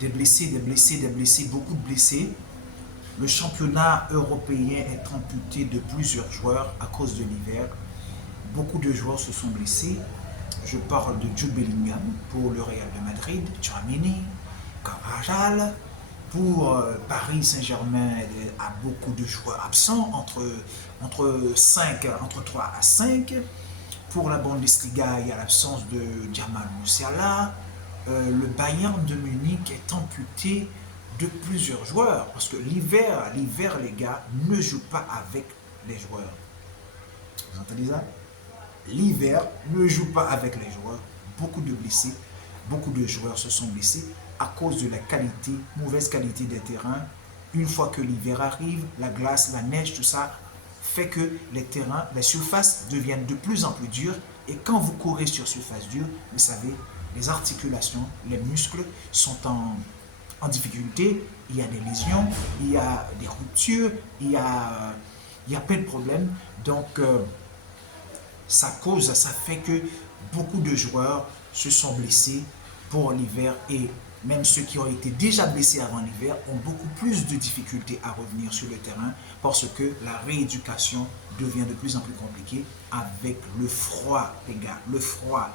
Des blessés, des blessés, des blessés, beaucoup de blessés. Le championnat européen est amputé de plusieurs joueurs à cause de l'hiver. Beaucoup de joueurs se sont blessés. Je parle de Jude Bellingham pour le Real de Madrid, Tchouaméni, Carvajal. Pour Paris Saint-Germain, a beaucoup de joueurs absents, entre 3 à 5. Pour la Bundesliga, il y a l'absence de Jamal Musiala. Le Bayern de Munich est amputé de plusieurs joueurs. Parce que l'hiver, les gars, ne joue pas avec les joueurs. Vous entendez ça? L'hiver ne joue pas avec les joueurs. Beaucoup de blessés, beaucoup de joueurs se sont blessés à cause de la qualité, mauvaise qualité des terrains. Une fois que l'hiver arrive, la glace, la neige, tout ça fait que les terrains, les surfaces deviennent de plus en plus dures. Et quand vous courez sur surface dure, vous savez, les articulations, les muscles sont en difficulté. Il y a des lésions, il y a des ruptures, il y a plein de problèmes. Donc, ça fait que beaucoup de joueurs se sont blessés pour l'hiver et même ceux qui ont été déjà blessés avant l'hiver ont beaucoup plus de difficultés à revenir sur le terrain parce que la rééducation devient de plus en plus compliquée avec le froid, les gars, le froid.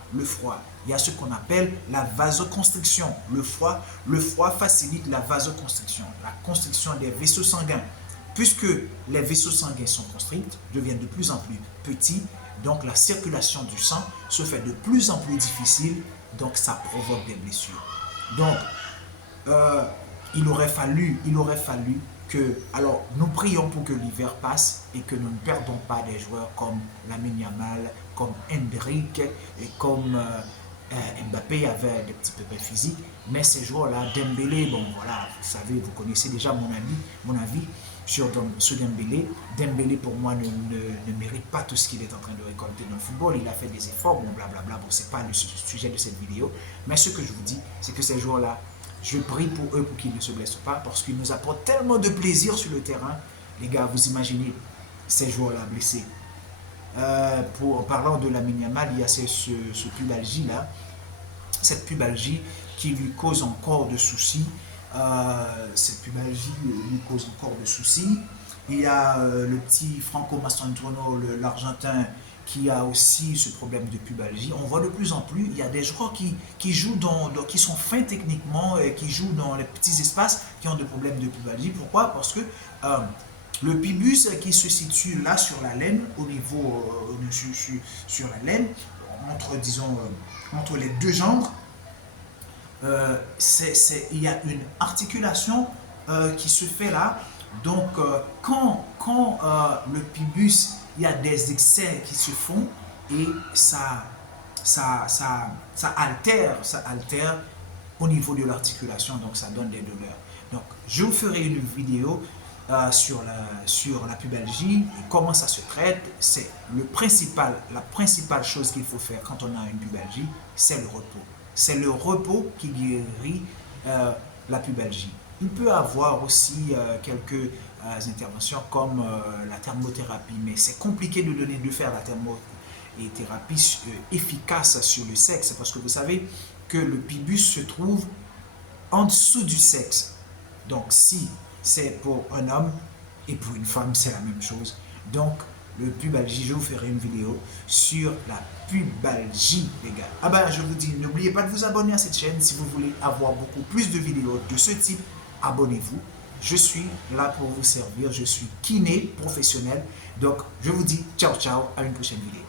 Il y a ce qu'on appelle la vasoconstriction. Le froid facilite la vasoconstriction, la constriction des vaisseaux sanguins. Puisque les vaisseaux sanguins sont constricts, deviennent de plus en plus petits, donc la circulation du sang se fait de plus en plus difficile, donc ça provoque des blessures. Donc, il aurait fallu que, alors nous prions pour que l'hiver passe et que nous ne perdons pas des joueurs comme Lamine Yamal, comme Hendrick et comme Mbappé avait des petits pépins physiques, mais ces joueurs-là, Dembélé, bon voilà, vous savez, vous connaissez déjà mon avis sur Dembélé. Dembélé pour moi ne mérite pas tout ce qu'il est en train de récolter dans le football. Il a fait des efforts, bon blablabla, bon c'est pas le sujet de cette vidéo, mais ce que je vous dis, c'est que ces joueurs-là, je prie pour eux pour qu'ils ne se blessent pas parce qu'ils nous apportent tellement de plaisir sur le terrain. Les gars, vous imaginez ces joueurs-là blessés. En parlant de Lamine Yamal, il y a ce pubalgie là, cette pubalgie qui lui cause encore de soucis. Cette pubalgie lui cause encore de soucis. Il y a le petit Franco Mastantuono, l'Argentin, qui a aussi ce problème de pubalgie. On voit de plus en plus, il y a des joueurs qui jouent qui sont fins techniquement et qui jouent dans les petits espaces qui ont des problèmes de pubalgie. Pourquoi? Parce que le pubis qui se situe là sur la laine, au niveau sur la laine, entre les deux jambes, il y a une articulation qui se fait là. Donc, quand le pubis, il y a des excès qui se font et ça altère au niveau de l'articulation, donc ça donne des douleurs. Donc, je vous ferai une vidéo sur la pubalgie et comment ça se traite. C'est la principale chose qu'il faut faire quand on a une pubalgie, c'est le repos. C'est le repos qui guérit la pubalgie. Il peut avoir aussi quelques interventions comme la thermothérapie, mais c'est compliqué de faire la thermothérapie efficace sur le sexe parce que vous savez que le pubis se trouve en dessous du sexe. Donc si c'est pour un homme et pour une femme, c'est la même chose. Donc le pubalgie, je vous ferai une vidéo sur la pubalgie, les gars. Ah ben, je vous dis, n'oubliez pas de vous abonner à cette chaîne si vous voulez avoir beaucoup plus de vidéos de ce type. Abonnez-vous. Je suis là pour vous servir. Je suis kiné professionnel. Donc, je vous dis ciao, ciao, à une prochaine vidéo.